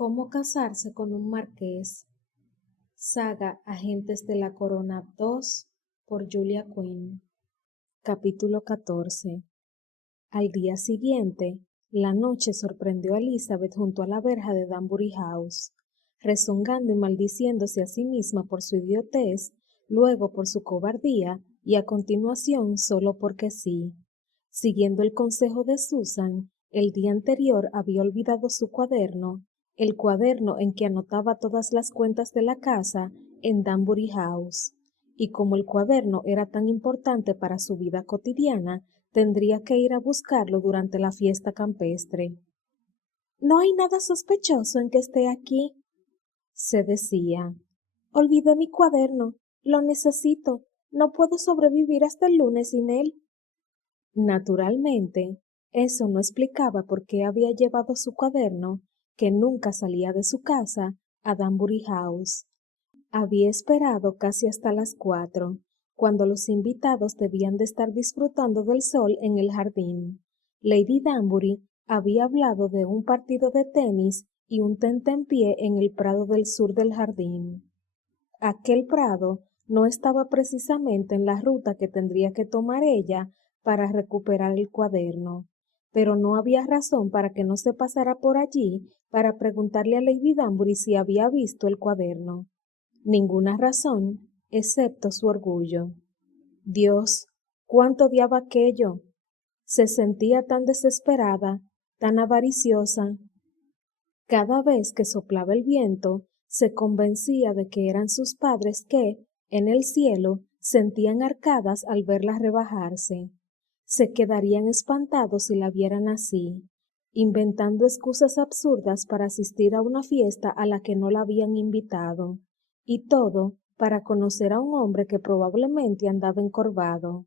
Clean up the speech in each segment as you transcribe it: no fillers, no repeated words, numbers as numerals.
Cómo casarse con un marqués. Saga Agentes de la Corona 2 por Julia Quinn. Capítulo 14. Al día siguiente, la noche sorprendió a Elizabeth junto a la verja de Danbury House, rezongando y maldiciéndose a sí misma por su idiotez, luego por su cobardía y a continuación solo porque sí. Siguiendo el consejo de Susan, el día anterior había olvidado su cuaderno, el cuaderno en que anotaba todas las cuentas de la casa en Danbury House, y como el cuaderno era tan importante para su vida cotidiana, tendría que ir a buscarlo durante la fiesta campestre. No hay nada sospechoso en que esté aquí, se decía. Olvidé mi cuaderno, lo necesito, no puedo sobrevivir hasta el lunes sin él. Naturalmente, eso no explicaba por qué había llevado su cuaderno, que nunca salía de su casa, a Danbury House. Había esperado casi hasta las 4, cuando los invitados debían de estar disfrutando del sol en el jardín. Lady Danbury había hablado de un partido de tenis y un tentempié en el prado del sur del jardín. Aquel prado no estaba precisamente en la ruta que tendría que tomar ella para recuperar el cuaderno, pero no había razón para que no se pasara por allí para preguntarle a Lady Danbury si había visto el cuaderno. Ninguna razón, excepto su orgullo. Dios, cuánto odiaba aquello. Se sentía tan desesperada, tan avariciosa. Cada vez que soplaba el viento, se convencía de que eran sus padres que, en el cielo, sentían arcadas al verla rebajarse. Se quedarían espantados si la vieran así, inventando excusas absurdas para asistir a una fiesta a la que no la habían invitado, y todo para conocer a un hombre que probablemente andaba encorvado.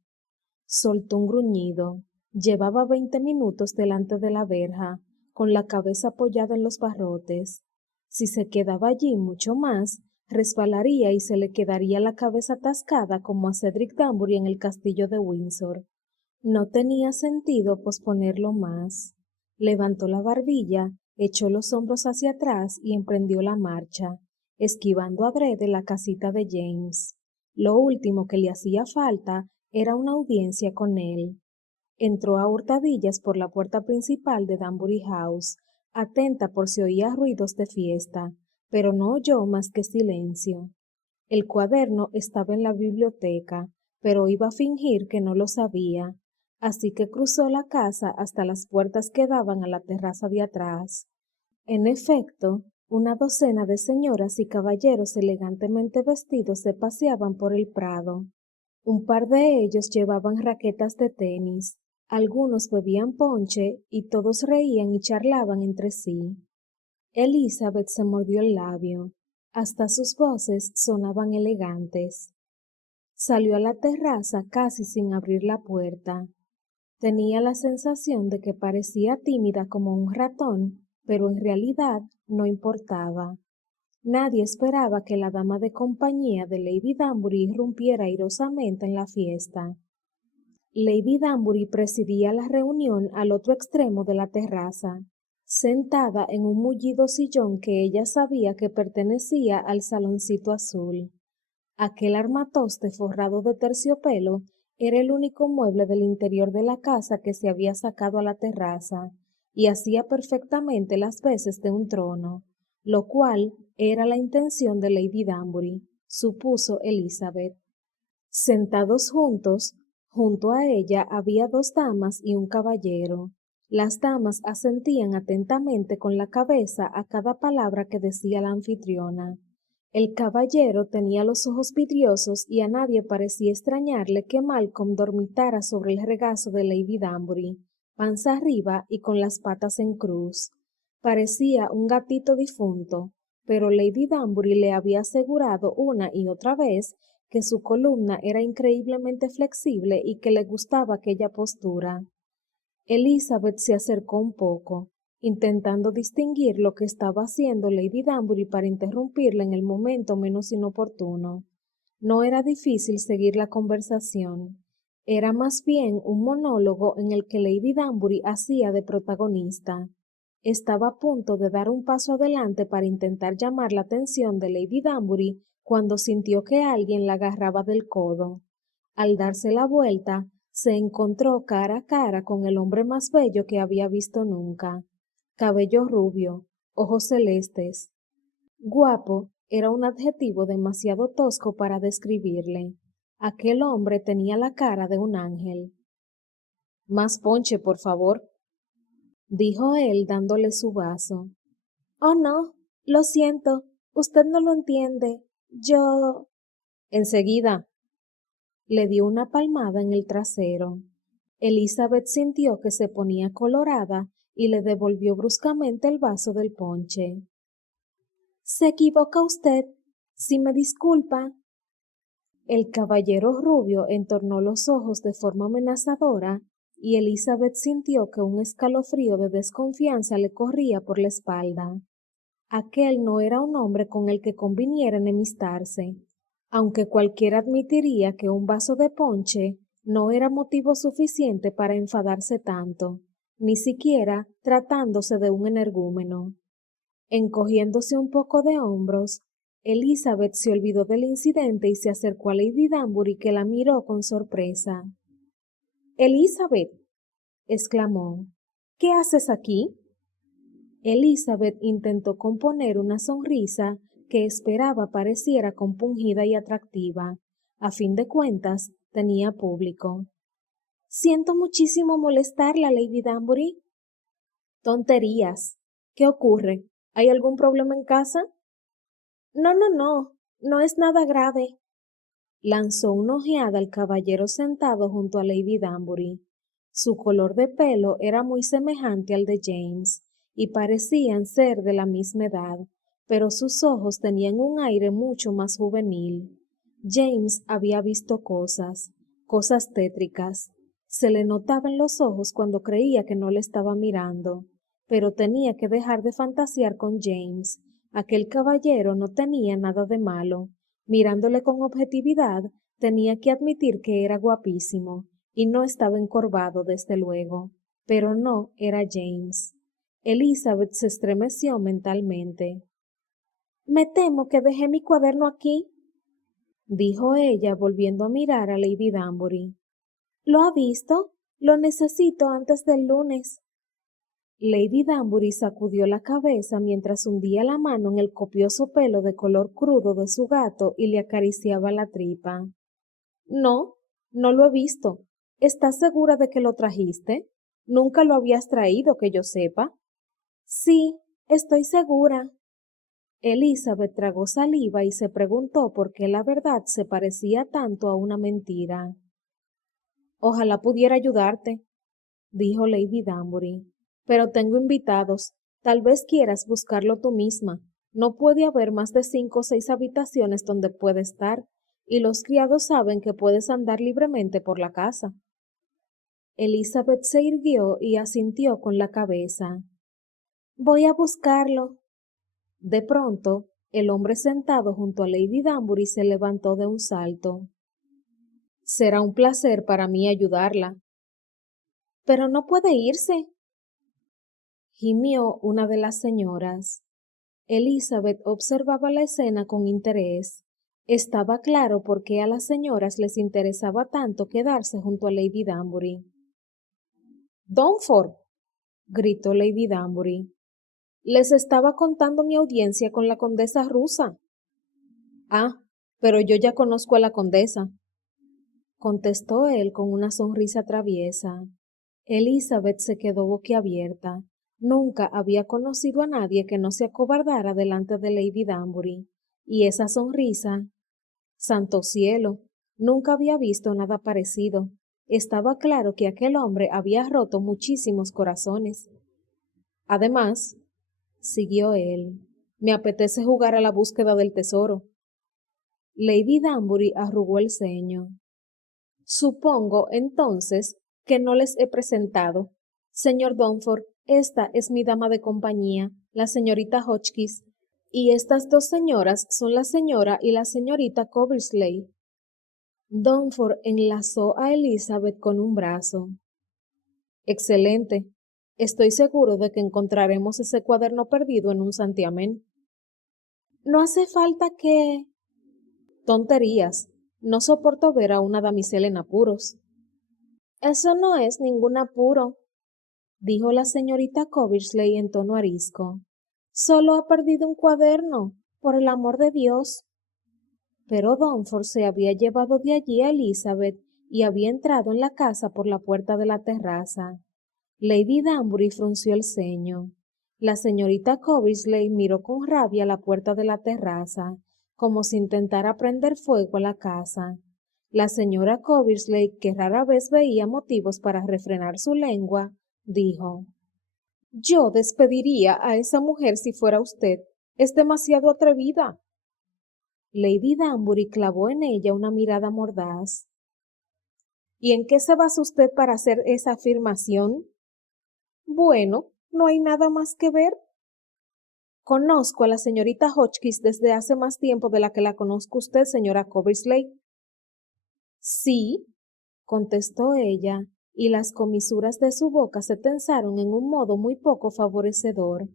Soltó un gruñido. Llevaba 20 minutos delante de la verja, con la cabeza apoyada en los barrotes. Si se quedaba allí mucho más, resbalaría y se le quedaría la cabeza atascada como a Cedric Danbury en el castillo de Windsor. No tenía sentido posponerlo más. Levantó la barbilla, echó los hombros hacia atrás y emprendió la marcha, esquivando adrede la casita de James. Lo último que le hacía falta era una audiencia con él. Entró a hurtadillas por la puerta principal de Danbury House, atenta por si oía ruidos de fiesta, pero no oyó más que silencio. El cuaderno estaba en la biblioteca, pero iba a fingir que no lo sabía, así que cruzó la casa hasta las puertas que daban a la terraza de atrás. En efecto, una docena de señoras y caballeros elegantemente vestidos se paseaban por el prado. Un par de ellos llevaban raquetas de tenis, algunos bebían ponche y todos reían y charlaban entre sí. Elizabeth se mordió el labio. Hasta sus voces sonaban elegantes. Salió a la terraza casi sin abrir la puerta. Tenía la sensación de que parecía tímida como un ratón, pero en realidad no importaba. Nadie esperaba que la dama de compañía de Lady Danbury irrumpiera airosamente en la fiesta. Lady Danbury presidía la reunión al otro extremo de la terraza, sentada en un mullido sillón que ella sabía que pertenecía al saloncito azul. Aquel armatoste forrado de terciopelo era el único mueble del interior de la casa que se había sacado a la terraza, y hacía perfectamente las veces de un trono, lo cual era la intención de Lady Danbury, supuso Elizabeth. Sentados juntos, junto a ella había 2 damas y un caballero. Las damas asentían atentamente con la cabeza a cada palabra que decía la anfitriona. El caballero tenía los ojos vidriosos y a nadie parecía extrañarle que Malcolm dormitara sobre el regazo de Lady Danbury, panza arriba y con las patas en cruz. Parecía un gatito difunto, pero Lady Danbury le había asegurado una y otra vez que su columna era increíblemente flexible y que le gustaba aquella postura. Elizabeth se acercó un poco, intentando distinguir lo que estaba haciendo Lady Danbury para interrumpirla en el momento menos inoportuno. No era difícil seguir la conversación. Era más bien un monólogo en el que Lady Danbury hacía de protagonista. Estaba a punto de dar un paso adelante para intentar llamar la atención de Lady Danbury cuando sintió que alguien la agarraba del codo. Al darse la vuelta, se encontró cara a cara con el hombre más bello que había visto nunca. Cabello rubio, ojos celestes. Guapo era un adjetivo demasiado tosco para describirle. Aquel hombre tenía la cara de un ángel. Más ponche, por favor, dijo él dándole su vaso. Oh, no, lo siento, usted no lo entiende. Yo... Enseguida, le dio una palmada en el trasero. Elizabeth sintió que se ponía colorada y le devolvió bruscamente el vaso del ponche. Se equivoca usted. Si me disculpa. El caballero rubio entornó los ojos de forma amenazadora y Elizabeth sintió que un escalofrío de desconfianza le corría por la espalda. Aquel no era un hombre con el que conviniera enemistarse, aunque cualquiera admitiría que un vaso de ponche no era motivo suficiente para enfadarse tanto, ni siquiera tratándose de un energúmeno. Encogiéndose un poco de hombros, Elizabeth se olvidó del incidente y se acercó a Lady Danbury, que la miró con sorpresa. —Elizabeth —exclamó—, ¿qué haces aquí? Elizabeth intentó componer una sonrisa que esperaba pareciera compungida y atractiva. A fin de cuentas, tenía público. —Siento muchísimo molestarla, Lady Danbury. —Tonterías. ¿Qué ocurre? ¿Hay algún problema en casa? No, no, no, no es nada grave. Lanzó una ojeada al caballero sentado junto a Lady Danbury. Su color de pelo era muy semejante al de James, y parecían ser de la misma edad, pero sus ojos tenían un aire mucho más juvenil. James había visto cosas tétricas. Se le notaba en los ojos cuando creía que no le estaba mirando, pero tenía que dejar de fantasear con James. Aquel caballero no tenía nada de malo. Mirándole con objetividad, tenía que admitir que era guapísimo, y no estaba encorvado, desde luego, pero no era James. Elizabeth se estremeció mentalmente. —Me temo que dejé mi cuaderno aquí —dijo ella, volviendo a mirar a Lady Danbury. —¿Lo ha visto? Lo necesito antes del lunes. Lady Danbury sacudió la cabeza mientras hundía la mano en el copioso pelo de color crudo de su gato y le acariciaba la tripa. —No, no lo he visto. ¿Estás segura de que lo trajiste? ¿Nunca lo habías traído, que yo sepa? —Sí, estoy segura. Elizabeth tragó saliva y se preguntó por qué la verdad se parecía tanto a una mentira. —Ojalá pudiera ayudarte —dijo Lady Danbury—, pero tengo invitados. Tal vez quieras buscarlo tú misma. No puede haber más de 5 o 6 habitaciones donde puede estar, y los criados saben que puedes andar libremente por la casa. Elizabeth se irguió y asintió con la cabeza. —Voy a buscarlo. De pronto, el hombre sentado junto a Lady Danbury se levantó de un salto. —Será un placer para mí ayudarla. —Pero no puede irse —gimió una de las señoras. Elizabeth observaba la escena con interés. Estaba claro por qué a las señoras les interesaba tanto quedarse junto a Lady Danbury. —Domford —gritó Lady Danbury—, les estaba contando mi audiencia con la condesa rusa. —Ah, pero yo ya conozco a la condesa —contestó él con una sonrisa traviesa. Elizabeth se quedó boquiabierta. Nunca había conocido a nadie que no se acobardara delante de Lady Danbury. Y esa sonrisa... ¡Santo cielo! Nunca había visto nada parecido. Estaba claro que aquel hombre había roto muchísimos corazones. Además, siguió él, me apetece jugar a la búsqueda del tesoro. Lady Danbury arrugó el ceño. Supongo, entonces, que no les he presentado. Señor Domford, esta es mi dama de compañía, la señorita Hotchkiss, y estas dos señoras son la señora y la señorita Coversley. Domford enlazó a Elizabeth con un brazo. Excelente. Estoy seguro de que encontraremos ese cuaderno perdido en un santiamén. No hace falta que... Tonterías. No soporto ver a una damisela en apuros. Eso no es ningún apuro, dijo la señorita Coversley en tono arisco. Solo ha perdido un cuaderno, por el amor de Dios. Pero Dunford se había llevado de allí a Elizabeth y había entrado en la casa por la puerta de la terraza. Lady Danbury frunció el ceño. La señorita Coversley miró con rabia la puerta de la terraza, como si intentara prender fuego a la casa. La señora Coversley, que rara vez veía motivos para refrenar su lengua, dijo: Yo despediría a esa mujer si fuera usted. Es demasiado atrevida. Lady Danbury clavó en ella una mirada mordaz. ¿Y en qué se basa usted para hacer esa afirmación? Bueno, no hay nada más que ver. Conozco a la señorita Hotchkiss desde hace más tiempo de la que la conozco usted, señora Coversley. Sí, contestó ella, y las comisuras de su boca se tensaron en un modo muy poco favorecedor.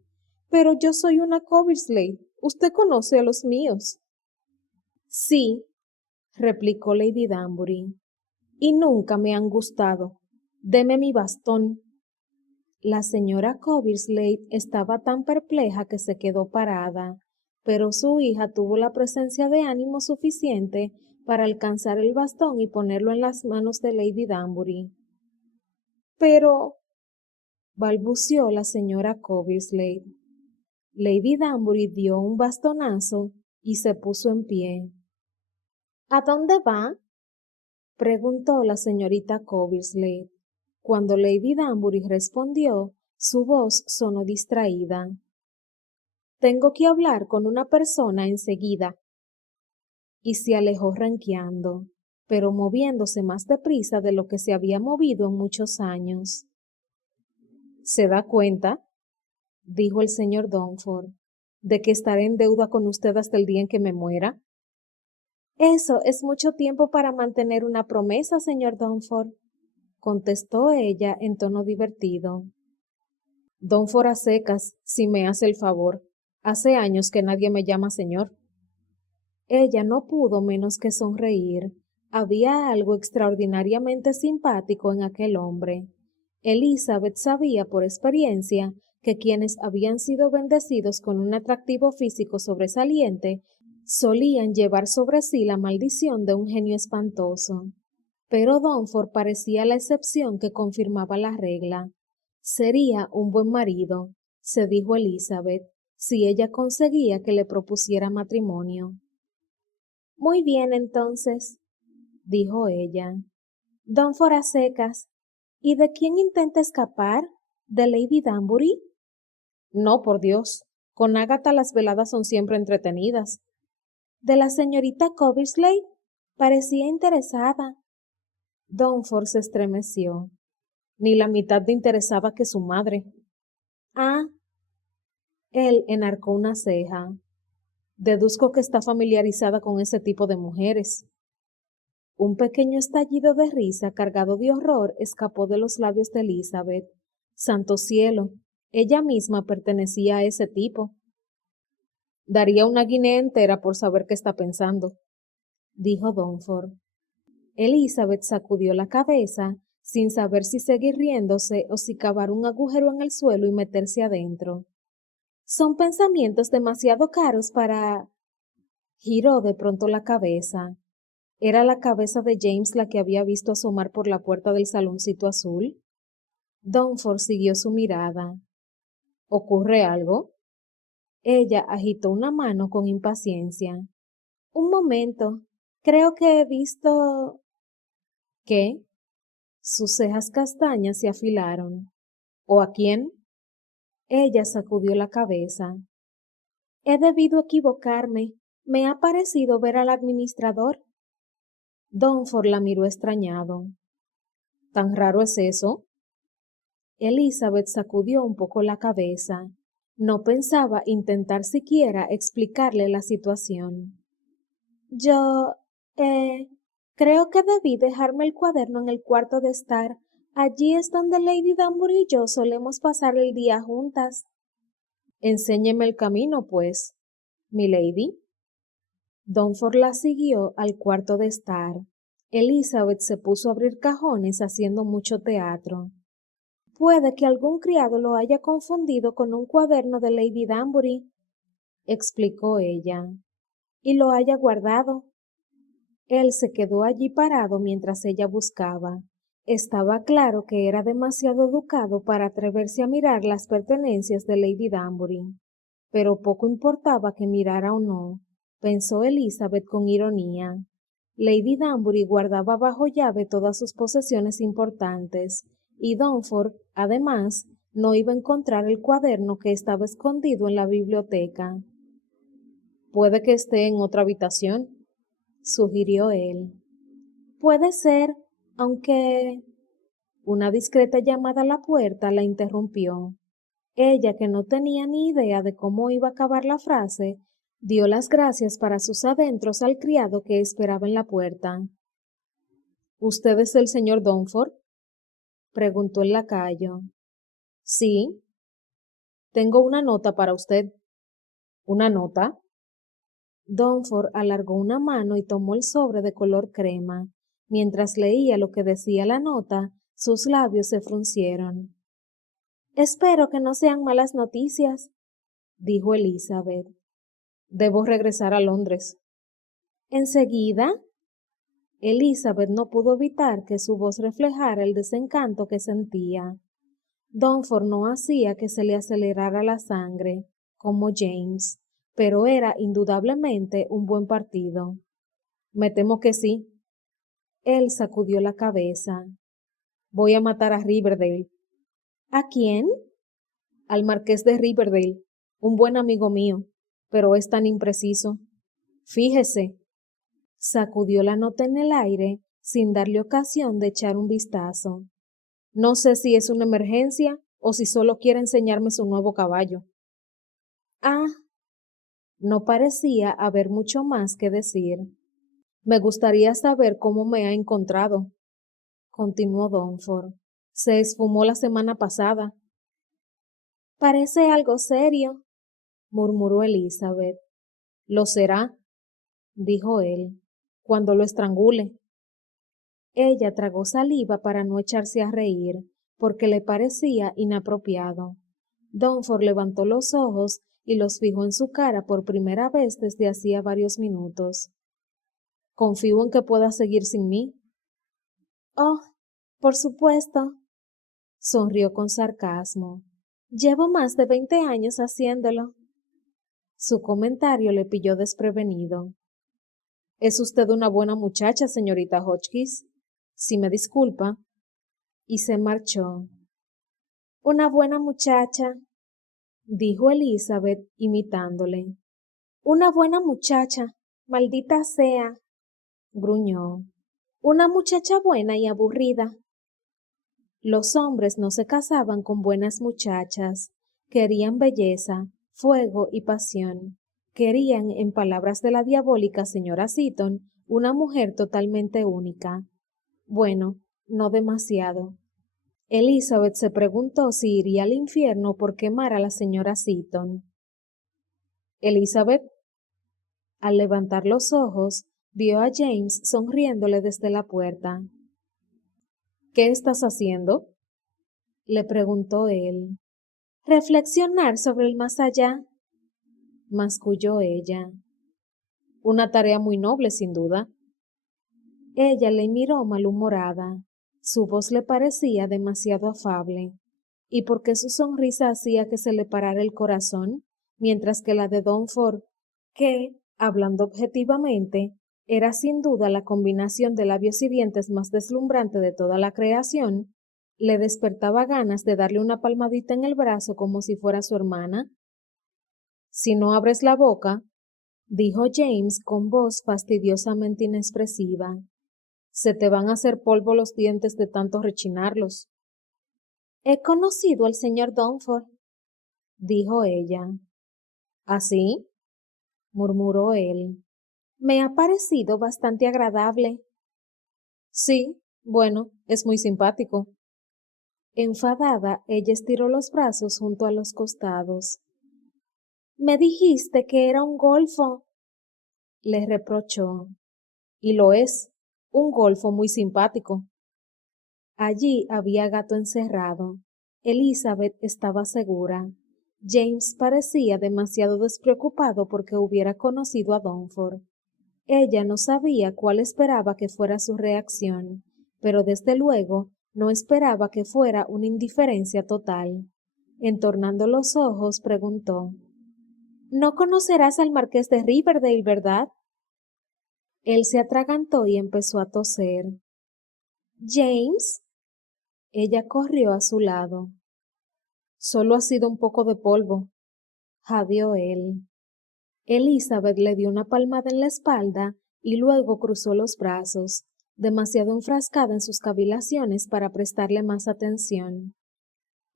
Pero yo soy una Coversley. Usted conoce a los míos. Sí, replicó Lady Danbury, y nunca me han gustado. Deme mi bastón. La señora Coversley estaba tan perpleja que se quedó parada, pero su hija tuvo la presencia de ánimo suficiente para alcanzar el bastón y ponerlo en las manos de Lady Danbury. Pero, balbuceó la señora Coversley. Lady Danbury dio un bastonazo y se puso en pie. ¿A dónde va? Preguntó la señorita Coversley. Cuando Lady Danbury respondió, su voz sonó distraída. Tengo que hablar con una persona enseguida. Y se alejó renqueando, pero moviéndose más deprisa de lo que se había movido en muchos años. ¿Se da cuenta? Dijo el señor Dunford, de que estaré en deuda con usted hasta el día en que me muera. Eso es mucho tiempo para mantener una promesa, señor Dunford, contestó ella en tono divertido. Dunford a secas, si me hace el favor. Hace años que nadie me llama señor. Ella no pudo menos que sonreír. Había algo extraordinariamente simpático en aquel hombre. Elizabeth sabía por experiencia que quienes habían sido bendecidos con un atractivo físico sobresaliente solían llevar sobre sí la maldición de un genio espantoso. Pero Dunford parecía la excepción que confirmaba la regla. Sería un buen marido, se dijo Elizabeth, si ella conseguía que le propusiera matrimonio. Muy bien, entonces, dijo ella. Dunford a secas. ¿Y de quién intenta escapar? ¿De Lady Danbury? No, por Dios. Con Agatha las veladas son siempre entretenidas. ¿De la señorita Coversley? Parecía interesada. Dunford se estremeció. Ni la mitad de interesada que su madre. Ah. Él enarcó una ceja. Deduzco que está familiarizada con ese tipo de mujeres. Un pequeño estallido de risa cargado de horror escapó de los labios de Elizabeth. Santo cielo, ella misma pertenecía a ese tipo. Daría una guinea entera por saber qué está pensando, dijo Dunford. Elizabeth sacudió la cabeza, sin saber si seguir riéndose o si cavar un agujero en el suelo y meterse adentro. Son pensamientos demasiado caros para... Giró de pronto la cabeza. ¿Era la cabeza de James la que había visto asomar por la puerta del saloncito azul? Dunford siguió su mirada. ¿Ocurre algo? Ella agitó una mano con impaciencia. Un momento. Creo que he visto... ¿Qué? Sus cejas castañas se afilaron. ¿O a quién? Ella sacudió la cabeza. He debido equivocarme. Me ha parecido ver al administrador. Dunford la miró extrañado. ¿Tan raro es eso? Elizabeth sacudió un poco la cabeza. No pensaba intentar siquiera explicarle la situación. Yo, creo que debí dejarme el cuaderno en el cuarto de estar Allí es donde Lady Danbury y yo solemos pasar el día juntas. Enséñeme el camino, pues, milady. Donford la siguió al cuarto de estar. Elizabeth se puso a abrir cajones haciendo mucho teatro. Puede que algún criado lo haya confundido con un cuaderno de Lady Danbury, explicó ella, y lo haya guardado. Él se quedó allí parado mientras ella buscaba. Estaba claro que era demasiado educado para atreverse a mirar las pertenencias de Lady Danbury, pero poco importaba que mirara o no, pensó Elizabeth con ironía. Lady Danbury guardaba bajo llave todas sus posesiones importantes, y Donford, además, no iba a encontrar el cuaderno que estaba escondido en la biblioteca. Puede que esté en otra habitación, sugirió él. Puede ser, aunque... Una discreta llamada a la puerta la interrumpió. Ella, que no tenía ni idea de cómo iba a acabar la frase, dio las gracias para sus adentros al criado que esperaba en la puerta. ¿Usted es el señor Donford? Preguntó el lacayo. Sí. Tengo una nota para usted. ¿Una nota? Donford alargó una mano y tomó el sobre de color crema. Mientras leía lo que decía la nota, sus labios se fruncieron. Espero que no sean malas noticias, dijo Elizabeth. Debo regresar a Londres. ¿Enseguida? Elizabeth no pudo evitar que su voz reflejara el desencanto que sentía. Donford no hacía que se le acelerara la sangre, como James, pero era indudablemente un buen partido. Me temo que sí. Él sacudió la cabeza. Voy a matar a Riverdale. ¿A quién? Al marqués de Riverdale, un buen amigo mío, pero es tan impreciso. Fíjese. Sacudió la nota en el aire sin darle ocasión de echar un vistazo. No sé si es una emergencia o si solo quiere enseñarme su nuevo caballo. Ah, no parecía haber mucho más que decir. Me gustaría saber cómo me ha encontrado, continuó Donford. Se esfumó la semana pasada. Parece algo serio, murmuró Elizabeth. Lo será, dijo él, cuando lo estrangule. Ella tragó saliva para no echarse a reír, porque le parecía inapropiado. Donford levantó los ojos y los fijó en su cara por primera vez desde hacía varios minutos. Confío en que pueda seguir sin mí. Oh, por supuesto, sonrió con sarcasmo. Llevo más de 20 años haciéndolo. Su comentario le pilló desprevenido. Es usted una buena muchacha, señorita Hotchkiss. Si me disculpa. Y se marchó. Una buena muchacha, dijo Elizabeth imitándole. Una buena muchacha, maldita sea, gruñó. Una muchacha buena y aburrida. Los hombres no se casaban con buenas muchachas, querían belleza, fuego y pasión. Querían, en palabras de la diabólica señora Seaton, una mujer totalmente única. Bueno, no demasiado. Elizabeth se preguntó si iría al infierno por quemar a la señora Seaton. Elizabeth, al levantar los ojos, vio a James sonriéndole desde la puerta. ¿Qué estás haciendo? Le preguntó él. Reflexionar sobre el más allá, masculló ella. Una tarea muy noble, sin duda. Ella le miró malhumorada. Su voz le parecía demasiado afable. ¿Y por qué su sonrisa hacía que se le parara el corazón, mientras que la de Donford, que, hablando objetivamente, era sin duda la combinación de labios y dientes más deslumbrante de toda la creación, le despertaba ganas de darle una palmadita en el brazo como si fuera su hermana? Si no abres la boca, dijo James con voz fastidiosamente inexpresiva, se te van a hacer polvo los dientes de tanto rechinarlos. He conocido al señor Donford, dijo ella. ¿Así? Murmuró él. Me ha parecido bastante agradable. Sí, bueno, es muy simpático. Enfadada, ella estiró los brazos junto a los costados. Me dijiste que era un golfo, le reprochó. Y lo es, un golfo muy simpático. Allí había gato encerrado. Elizabeth estaba segura. James parecía demasiado despreocupado porque hubiera conocido a Dunford. Ella no sabía cuál esperaba que fuera su reacción, pero desde luego no esperaba que fuera una indiferencia total. Entornando los ojos, preguntó: No conocerás al marqués de Riverdale, ¿verdad? Él se atragantó y empezó a toser. James. Ella corrió a su lado. Solo ha sido un poco de polvo, jadeó él. Elizabeth le dio una palmada en la espalda y luego cruzó los brazos, demasiado enfrascada en sus cavilaciones para prestarle más atención.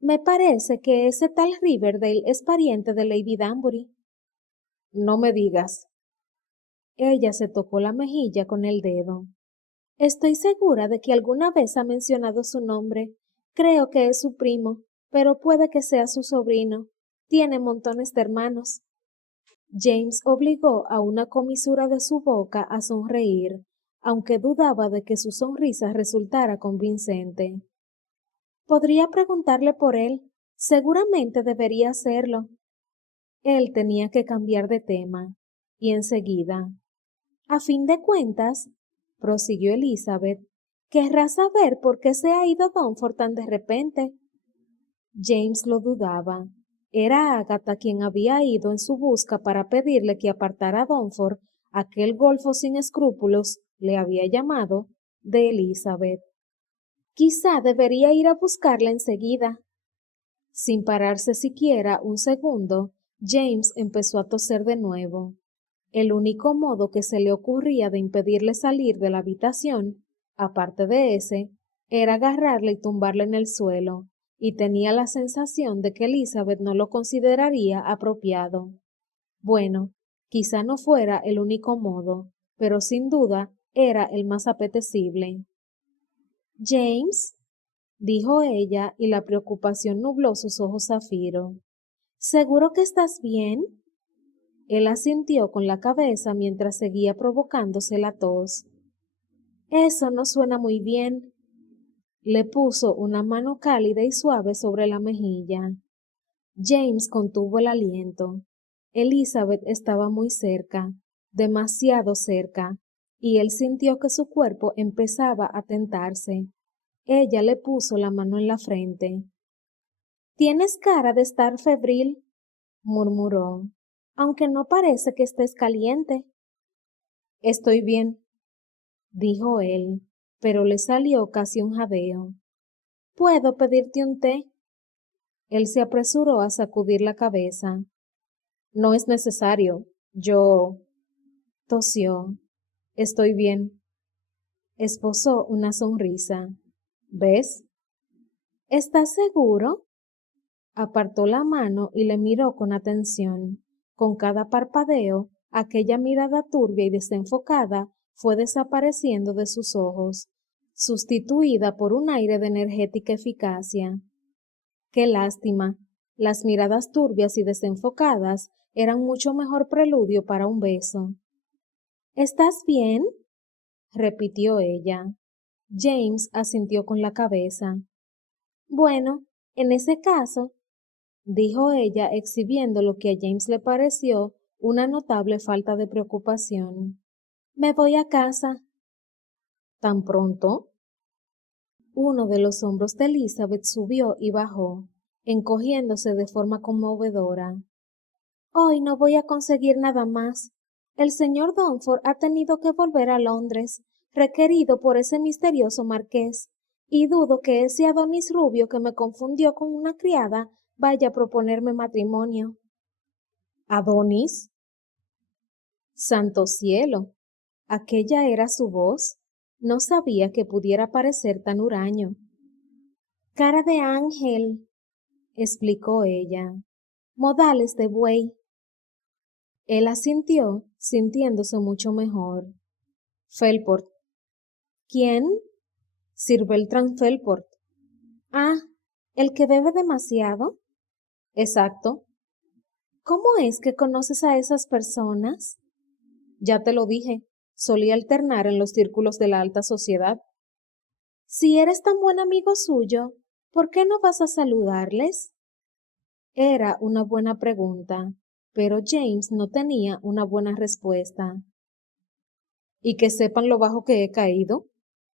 Me parece que ese tal Riverdale es pariente de Lady Danbury. No me digas. Ella se tocó la mejilla con el dedo. Estoy segura de que alguna vez ha mencionado su nombre. Creo que es su primo, pero puede que sea su sobrino. Tiene montones de hermanos. James obligó a una comisura de su boca a sonreír, aunque dudaba de que su sonrisa resultara convincente. Podría preguntarle por él. Seguramente debería hacerlo. Él tenía que cambiar de tema, y enseguida. A fin de cuentas, prosiguió Elizabeth, querrás saber por qué se ha ido Dunford tan de repente. James lo dudaba. Era Agatha quien había ido en su busca para pedirle que apartara a Dunford, aquel golfo sin escrúpulos, le había llamado, de Elizabeth. Quizá debería ir a buscarla enseguida. Sin pararse siquiera un segundo, James empezó a toser de nuevo. El único modo que se le ocurría de impedirle salir de la habitación, aparte de ese, era agarrarle y tumbarle en el suelo, y tenía la sensación de que Elizabeth no lo consideraría apropiado. Bueno, quizá no fuera el único modo, pero sin duda era el más apetecible. James, dijo ella, y la preocupación nubló sus ojos zafiro. ¿Seguro que estás bien? Él asintió con la cabeza mientras seguía provocándose la tos. Eso no suena muy bien. Le puso una mano cálida y suave sobre la mejilla. James contuvo el aliento. Elizabeth estaba muy cerca, demasiado cerca, y él sintió que su cuerpo empezaba a tentarse. Ella le puso la mano en la frente. Tienes cara de estar febril, murmuró, aunque no parece que estés caliente. Estoy bien, dijo él, pero le salió casi un jadeo. ¿Puedo pedirte un té? Él se apresuró a sacudir la cabeza. No es necesario. Yo... tosió. Estoy bien. Esbozó una sonrisa. ¿Ves? ¿Estás seguro? Apartó la mano y le miró con atención. Con cada parpadeo, aquella mirada turbia y desenfocada fue desapareciendo de sus ojos, sustituida por un aire de energética eficacia. Qué lástima. Las miradas turbias y desenfocadas eran mucho mejor preludio para un beso. ¿Estás bien? Repitió ella. James asintió con la cabeza. Bueno, en ese caso, dijo ella exhibiendo lo que a James le pareció una notable falta de preocupación. Me voy a casa. ¿Tan pronto? Uno de los hombros de Elizabeth subió y bajó, encogiéndose de forma conmovedora. Hoy no voy a conseguir nada más. El señor Dunford ha tenido que volver a Londres, requerido por ese misterioso marqués, y dudo que ese Adonis rubio que me confundió con una criada vaya a proponerme matrimonio. ¿Adonis? Santo cielo. Aquella era su voz. No sabía que pudiera parecer tan huraño. Cara de ángel, explicó ella. Modales de buey. Él asintió, sintiéndose mucho mejor. Felport. ¿Quién? Sir Beltrán Felport. Ah, ¿El que bebe demasiado? Exacto. ¿Cómo es que conoces a esas personas? Ya te lo dije, solía alternar en los círculos de la alta sociedad. Si eres tan buen amigo suyo, ¿por qué no vas a saludarles? Era una buena pregunta, pero James no tenía una buena respuesta. ¿Y que sepan lo bajo que he caído?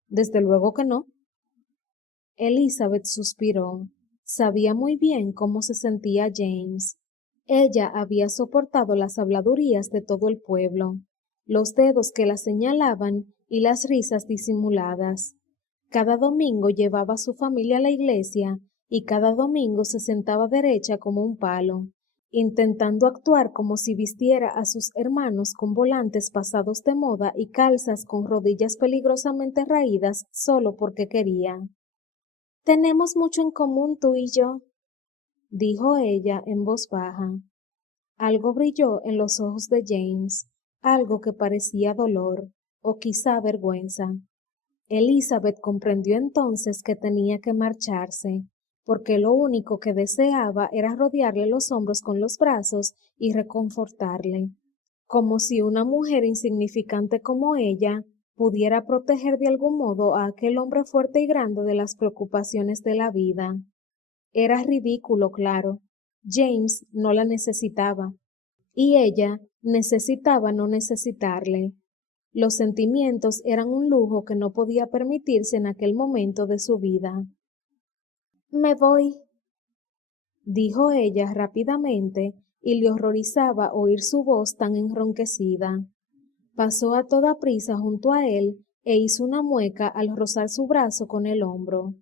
Desde luego que no. Elizabeth suspiró. Sabía muy bien cómo se sentía James. Ella había soportado las habladurías de todo el pueblo, los dedos que la señalaban y las risas disimuladas. Cada domingo llevaba a su familia a la iglesia y cada domingo se sentaba derecha como un palo, intentando actuar como si vistiera a sus hermanos con volantes pasados de moda y calzas con rodillas peligrosamente raídas solo porque quería. Tenemos mucho en común tú y yo, dijo ella en voz baja. Algo brilló en los ojos de James, algo que parecía dolor, o quizá vergüenza. Elizabeth comprendió entonces que tenía que marcharse, porque lo único que deseaba era rodearle los hombros con los brazos y reconfortarle, como si una mujer insignificante como ella pudiera proteger de algún modo a aquel hombre fuerte y grande de las preocupaciones de la vida. Era ridículo, claro. James no la necesitaba, y ella necesitaba no necesitarle. Los sentimientos eran un lujo que no podía permitirse en aquel momento de su vida. Me voy, dijo ella rápidamente, y le horrorizaba oír su voz tan enronquecida. Pasó a toda prisa junto a él e hizo una mueca al rozar su brazo con el hombro.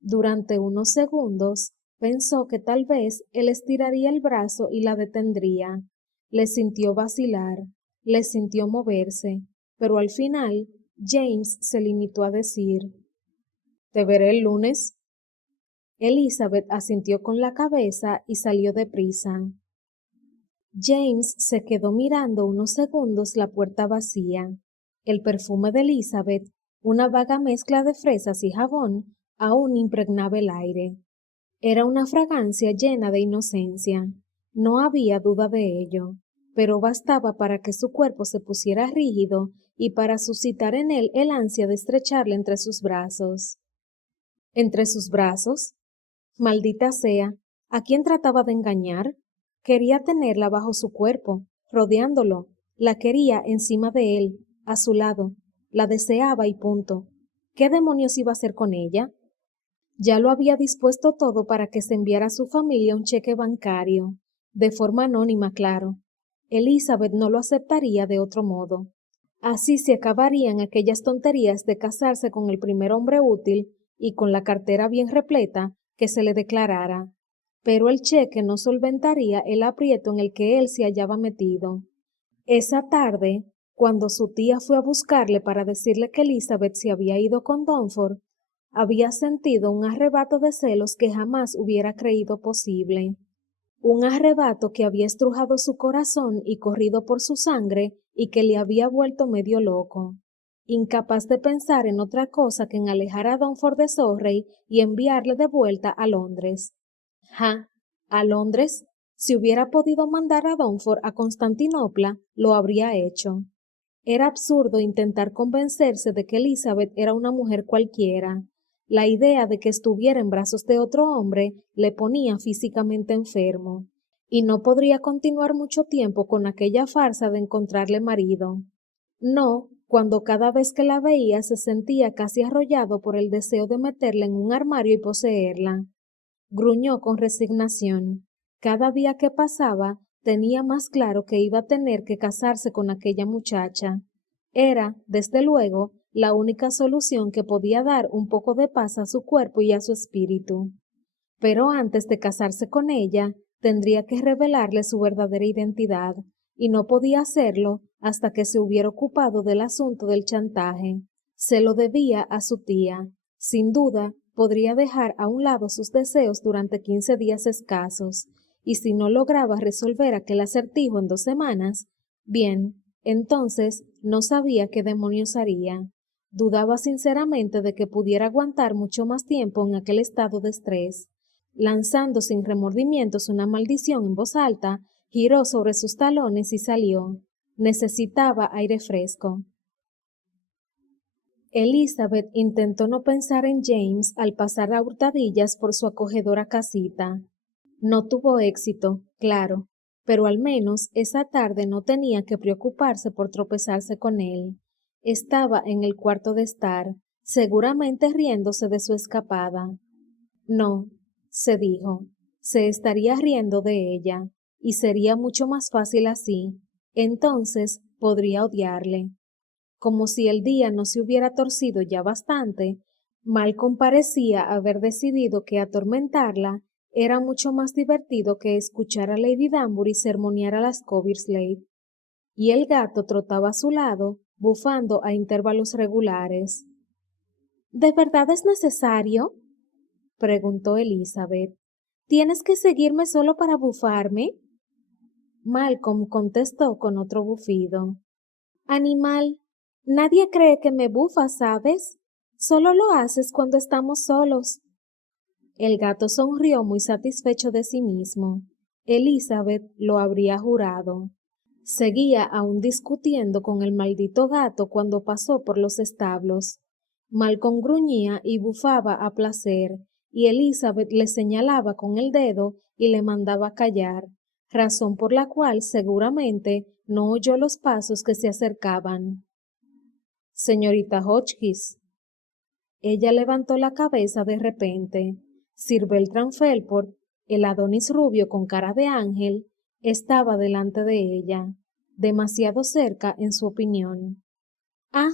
Durante unos segundos pensó que tal vez él estiraría el brazo y la detendría. Le sintió vacilar, le sintió moverse, pero al final James se limitó a decir: «Te veré el lunes». Elizabeth asintió con la cabeza y salió deprisa. James se quedó mirando unos segundos la puerta vacía. El perfume de Elizabeth, una vaga mezcla de fresas y jabón, aún impregnaba el aire. Era una fragancia llena de inocencia. No había duda de ello, pero bastaba para que su cuerpo se pusiera rígido y para suscitar en él el ansia de estrecharla entre sus brazos. ¿Entre sus brazos? Maldita sea, ¿a quién trataba de engañar? Quería tenerla bajo su cuerpo, rodeándolo, la quería encima de él, a su lado, la deseaba y punto. ¿Qué demonios iba a hacer con ella? Ya lo había dispuesto todo para que se enviara a su familia un cheque bancario, de forma anónima, claro. Elizabeth no lo aceptaría de otro modo. Así se acabarían aquellas tonterías de casarse con el primer hombre útil y con la cartera bien repleta que se le declarara. Pero el cheque no solventaría el aprieto en el que él se hallaba metido. Esa tarde, cuando su tía fue a buscarle para decirle que Elizabeth se había ido con Donford, había sentido un arrebato de celos que jamás hubiera creído posible. Un arrebato que había estrujado su corazón y corrido por su sangre y que le había vuelto medio loco. Incapaz de pensar en otra cosa que en alejar a Donford de Surrey y enviarle de vuelta a Londres. Ja, a Londres. Si hubiera podido mandar a Donford a Constantinopla, lo habría hecho. Era absurdo intentar convencerse de que Elizabeth era una mujer cualquiera. La idea de que estuviera en brazos de otro hombre le ponía físicamente enfermo, y no podría continuar mucho tiempo con aquella farsa de encontrarle marido. No, cuando cada vez que la veía se sentía casi arrollado por el deseo de meterla en un armario y poseerla. Gruñó con resignación. Cada día que pasaba tenía más claro que iba a tener que casarse con aquella muchacha. Era, desde luego, la única solución que podía dar un poco de paz a su cuerpo y a su espíritu. Pero antes de casarse con ella, tendría que revelarle su verdadera identidad, y no podía hacerlo hasta que se hubiera ocupado del asunto del chantaje. Se lo debía a su tía. Sin duda, podría dejar a un lado sus deseos durante 15 días escasos, y si no lograba resolver aquel acertijo en 2 semanas, bien, entonces no sabía qué demonios haría. Dudaba sinceramente de que pudiera aguantar mucho más tiempo en aquel estado de estrés. Lanzando sin remordimientos una maldición en voz alta, giró sobre sus talones y salió. Necesitaba aire fresco. Elizabeth intentó no pensar en James al pasar a hurtadillas por su acogedora casita. No tuvo éxito, claro, pero al menos esa tarde no tenía que preocuparse por tropezarse con él. Estaba en el cuarto de estar, seguramente riéndose de su escapada. No, se dijo, se estaría riendo de ella, y sería mucho más fácil así. Entonces podría odiarle. Como si el día no se hubiera torcido ya bastante, Malcolm parecía haber decidido que atormentarla era mucho más divertido que escuchar a Lady Danbury sermonear a las Coverslade. Y el gato trotaba a su lado, bufando a intervalos regulares. ¿De verdad es necesario?, preguntó Elizabeth. ¿Tienes que seguirme solo para bufarme? Malcolm contestó con otro bufido. Animal, nadie cree que me bufas, ¿sabes? Solo lo haces cuando estamos solos. El gato sonrió muy satisfecho de sí mismo. Elizabeth lo habría jurado. Seguía aún discutiendo con el maldito gato cuando pasó por los establos. Malcolm gruñía y bufaba a placer, y Elizabeth le señalaba con el dedo y le mandaba callar, razón por la cual seguramente no oyó los pasos que se acercaban. Señorita Hotchkiss. Ella levantó la cabeza de repente. Sir Bertram Felford, el Adonis rubio con cara de ángel, estaba delante de ella, demasiado cerca en su opinión. Ah,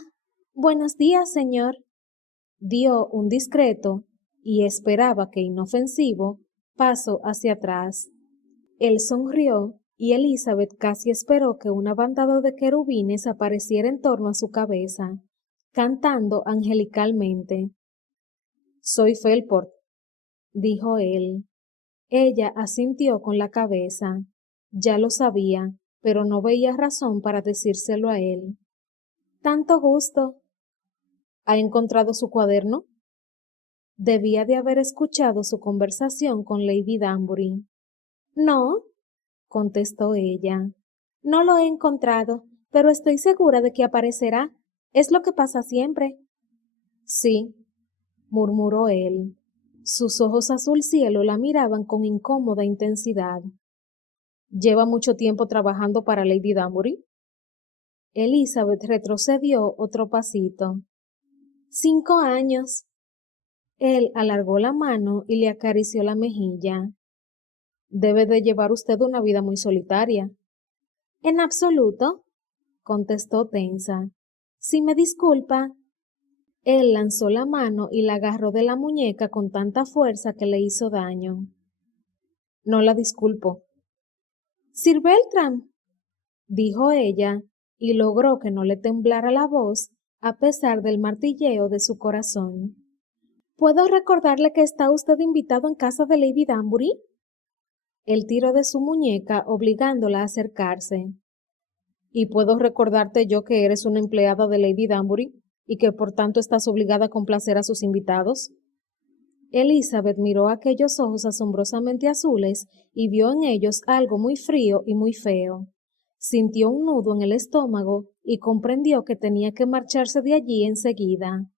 buenos días, señor. Dio un discreto, y esperaba que inofensivo, paso hacia atrás. Él sonrió, y Elizabeth casi esperó que una bandada de querubines apareciera en torno a su cabeza, cantando angelicalmente. Soy Felford, dijo él. Ella asintió con la cabeza. Ya lo sabía, pero no veía razón para decírselo a él. Tanto gusto. ¿Ha encontrado su cuaderno? Debía de haber escuchado su conversación con Lady Danbury. No, contestó ella. No lo he encontrado, pero estoy segura de que aparecerá. Es lo que pasa siempre. Sí, murmuró él. Sus ojos azul cielo la miraban con incómoda intensidad. ¿Lleva mucho tiempo trabajando para Lady Danbury? Elizabeth retrocedió otro pasito. 5 años. Él alargó la mano y le acarició la mejilla. Debe de llevar usted una vida muy solitaria. En absoluto, contestó tensa. Si me disculpa. Él lanzó la mano y la agarró de la muñeca con tanta fuerza que le hizo daño. No la disculpo. Sir Bertram, dijo ella, y logró que no le temblara la voz a pesar del martilleo de su corazón. ¿Puedo recordarle que está usted invitado en casa de Lady Danbury? Él tiró de su muñeca obligándola a acercarse. ¿Y puedo recordarte yo que eres una empleada de Lady Danbury y que por tanto estás obligada a complacer a sus invitados? Elizabeth miró aquellos ojos asombrosamente azules y vio en ellos algo muy frío y muy feo. Sintió un nudo en el estómago y comprendió que tenía que marcharse de allí enseguida.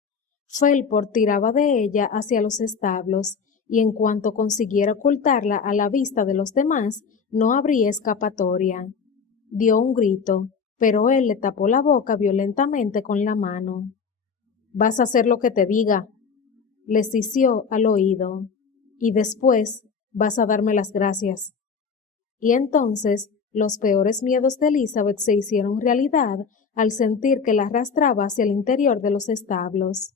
Felford tiraba de ella hacia los establos, y en cuanto consiguiera ocultarla a la vista de los demás, no habría escapatoria. Dio un grito, pero él le tapó la boca violentamente con la mano. «Vas a hacer lo que te diga», le sisió al oído, «y después vas a darme las gracias». Y entonces los peores miedos de Elizabeth se hicieron realidad al sentir que la arrastraba hacia el interior de los establos.